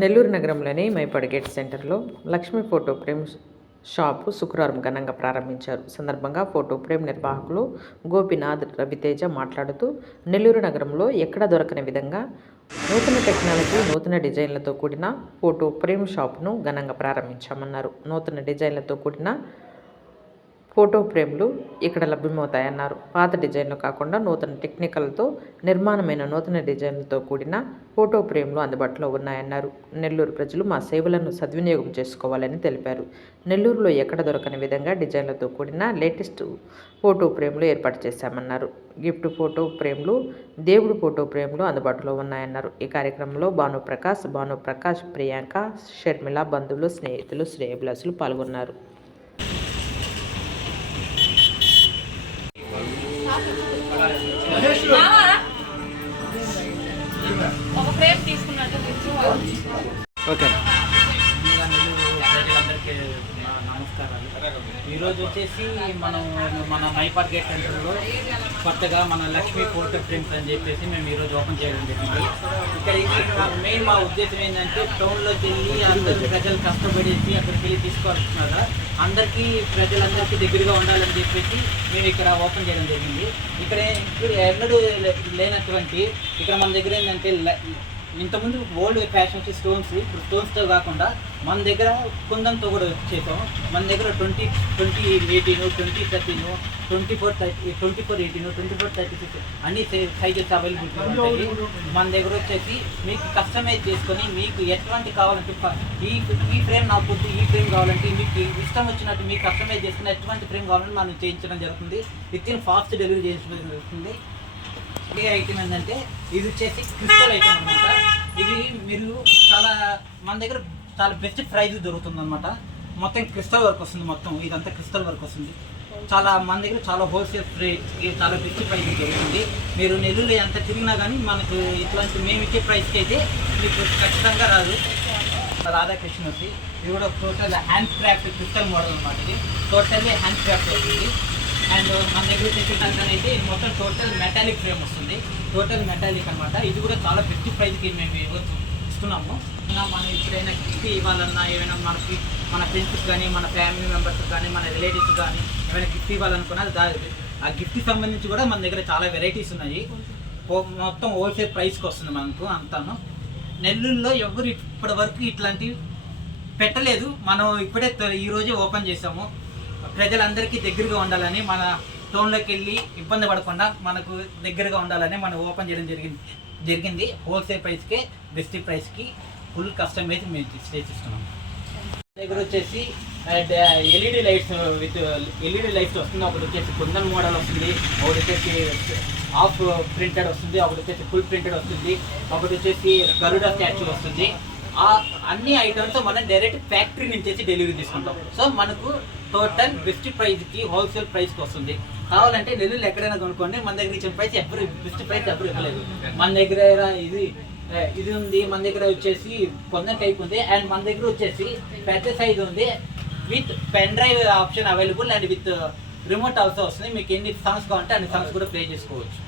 నెల్లూరు నగరంలోని మైపాడు గేట్ సెంటర్లో Lakshmi photo frame shop శుక్రవారం ఘనంగా ప్రారంభించారు. సందర్భంగా ఫోటో ఫ్రేమ్ నిర్వాహకులు గోపినాథ్ రవితేజ మాట్లాడుతూ నెల్లూరు నగరంలో ఎక్కడ దొరకని విధంగా నూతన టెక్నాలజీ నూతన డిజైన్లతో కూడిన ఫోటో ఫ్రేమ్ షాపును ఘనంగా ప్రారంభించామన్నారు. నూతన డిజైన్లతో కూడిన ఫోటో ఫ్రేమ్లు ఇక్కడ లభ్యమవుతాయన్నారు. పాత డిజైన్లు కాకుండా నూతన టెక్నికల్తో నిర్మాణమైన నూతన డిజైన్లతో కూడిన ఫోటో ఫ్రేమ్లు అందుబాటులో ఉన్నాయన్నారు. నెల్లూరు ప్రజలు మా సేవలను సద్వినియోగం చేసుకోవాలని తెలిపారు. నెల్లూరులో ఎక్కడ దొరకని విధంగా డిజైన్లతో కూడిన లేటెస్ట్ ఫోటో ఫ్రేమ్లు ఏర్పాటు చేశామన్నారు. గిఫ్ట్ ఫోటో ఫ్రేమ్లు దేవుడు ఫోటో ఫ్రేమ్లు అందుబాటులో ఉన్నాయన్నారు. ఈ కార్యక్రమంలో భానుప్రకాష్ భానుప్రకాష్ ప్రియాంక షర్మిల బంధువులు స్నేహితులు శ్రేయభిలాసులు పాల్గొన్నారు. ఒక ఫ్రేమ్ తీసుకున్నట్టు తెచ్చి ఓకే. నమస్కారాలు ఈరోజు వచ్చేసి మనం మన మైపాట్ గేట్ సెంటర్లో కొత్తగా మన లక్ష్మీ ఫోటో ఫ్రేమ్స్ అని చెప్పేసి మేము ఈరోజు ఓపెన్ చేయడం జరిగింది. ఇక్కడ మెయిన్ మా ఉద్దేశం ఏంటంటే టౌన్లోకి వెళ్ళి అందరూ ప్రజలు కష్టపడేసి అక్కడికి వెళ్ళి తీసుకోవాల్సిన అందరికీ ప్రజలందరికీ దగ్గరగా ఉండాలని చెప్పేసి మేము ఇక్కడ ఓపెన్ చేయడం జరిగింది. ఇక్కడ ఎన్నడూ లే- లేనటువంటి ఇక్కడ మన దగ్గర ఏంటంటే ఇంతకుముందు ఓల్డ్ ఫ్యాషన్ వచ్చి స్టోన్స్ ఇప్పుడు స్టోన్స్తో కాకుండా మన దగ్గర కుందంతో కూడా చేసాం మన దగ్గర twenty twenty eighteen twenty thirteen twenty four thirty twenty four eighteen twenty four thirty six అన్ని సైజెస్ అవైలబిలిటీ ఉంటాయి. మన దగ్గర వచ్చేసి మీకు కస్టమైజ్ చేసుకొని మీకు ఎటువంటి కావాలంటే ఈ ఈ ఫ్రేమ్ నాకు వద్దు, ఈ ఫ్రేమ్ కావాలంటే మీకు ఇష్టం వచ్చినట్టు మీకు కస్టమైజ్ చేసుకుని ఎటువంటి ఫ్రేమ్ కావాలంటే మనం చేయించడం జరుగుతుంది. విత్ ఇన్ ఫాస్ట్ డెలివరీ చేయించడం జరుగుతుంది. ఈ ఐటమ్ ఏంటంటే ఇది వచ్చేసి క్రిస్టల్ ఐటమ్ అనమాట ఇది మీరు చాలా మన దగ్గర చాలా బెస్ట్ ప్రైస్ దొరుకుతుంది అనమాట మొత్తం క్రిస్టల్ వర్క్ వస్తుంది మొత్తం ఇదంతా క్రిస్టల్ వర్క్ వస్తుంది. చాలా మన దగ్గర చాలా హోల్సేల్ ప్రైస్ ఇది చాలా బెస్ట్ ప్రైస్ దొరుకుతుంది. మీరు నెల్లూరు ఎంత తిరిగినా కానీ మనకు ఇట్లాంటి మేము ఇచ్చే ప్రైస్కి అయితే మీకు ఖచ్చితంగా రాదు. రాధాకృష్ణ వచ్చి ఇది కూడా total hand craft crystal model అనమాట ఇది. టోటల్లీ హ్యాండ్ క్రాఫ్ట్ అవుతుంది అండ్ మన దగ్గర వచ్చేసి అయితే మొత్తం టోటల్ మెటాలిక్ ఫ్రేమ్ వస్తుంది. టోటల్ మెటాలిక్ అన్నమాట. ఇది కూడా చాలా బెస్ట్ ప్రైస్కి మేము ఇవ్వచ్చు ఇస్తున్నాము. మనం ఎప్పుడైనా గిఫ్ట్ ఇవ్వాలన్నా ఏమైనా మనకి మన ఫ్రెండ్స్ కానీ మన ఫ్యామిలీ మెంబర్స్ కానీ మన రిలేటివ్స్ కానీ ఏమైనా గిఫ్ట్ ఇవ్వాలనుకున్నా ఆ గిఫ్ట్కి సంబంధించి కూడా మన దగ్గర చాలా వెరైటీస్ ఉన్నాయి. మొత్తం హోల్సేల్ ప్రైస్కి వస్తుంది మనకు అంతాను. నెల్లూరులో ఎవరు ఇప్పటి వరకు ఇట్లాంటివి పెట్టలేదు. మనం ఇప్పుడే ఈరోజే ఈ రోజే ఓపెన్ చేసాము. ప్రజలందరికీ దగ్గరగా ఉండాలని మన టౌన్లోకి వెళ్ళి ఇబ్బంది పడకుండా మనకు దగ్గరగా ఉండాలని మనం ఓపెన్ చేయడం జరిగింది. జరిగింది. హోల్సేల్ ప్రైస్కే బెస్ట్ ప్రైస్కి ఫుల్ కస్టమైజ్ మేము చేసిస్తున్నాం. దగ్గర వచ్చేసి LED lights with LED lights వస్తుంది. ఒకటి వచ్చేసి కుందన్ మోడల్ వస్తుంది. ఒకటి వచ్చేసి హాఫ్ ప్రింటెడ్ వస్తుంది. ఒకటి వచ్చేసి ఫుల్ ప్రింటెడ్ వస్తుంది. ఒకటి వచ్చేసి గరుడ స్టాచ్యూ వస్తుంది. ఆ అన్ని ఐటమ్స్ మనం డైరెక్ట్ ఫ్యాక్టరీ నుంచి డెలివరీ తీసుకుంటాం. సో మనకు టోటల్ బెస్ట్ ప్రైస్కి హోల్సేల్ ప్రైస్కి వస్తుంది. కావాలంటే నెల్లూరు ఎక్కడైనా కొనుక్కోండి. మన దగ్గర ఇచ్చిన ప్రైస్ ఎవరు బెస్ట్ ప్రైస్ ఎవరు ఇవ్వలేదు. మన దగ్గర ఇది ఇది ఉంది. మన దగ్గర వచ్చేసి కొందరు టైప్ ఉంది అండ్ మన దగ్గర వచ్చేసి పెద్ద సైజ్ ఉంది. With pen drive option available and with remote also వస్తుంది. మీకు ఎన్ని సాంగ్స్ కావాలంటే అన్ని సాంగ్స్ కూడా ప్లే చేసుకోవచ్చు.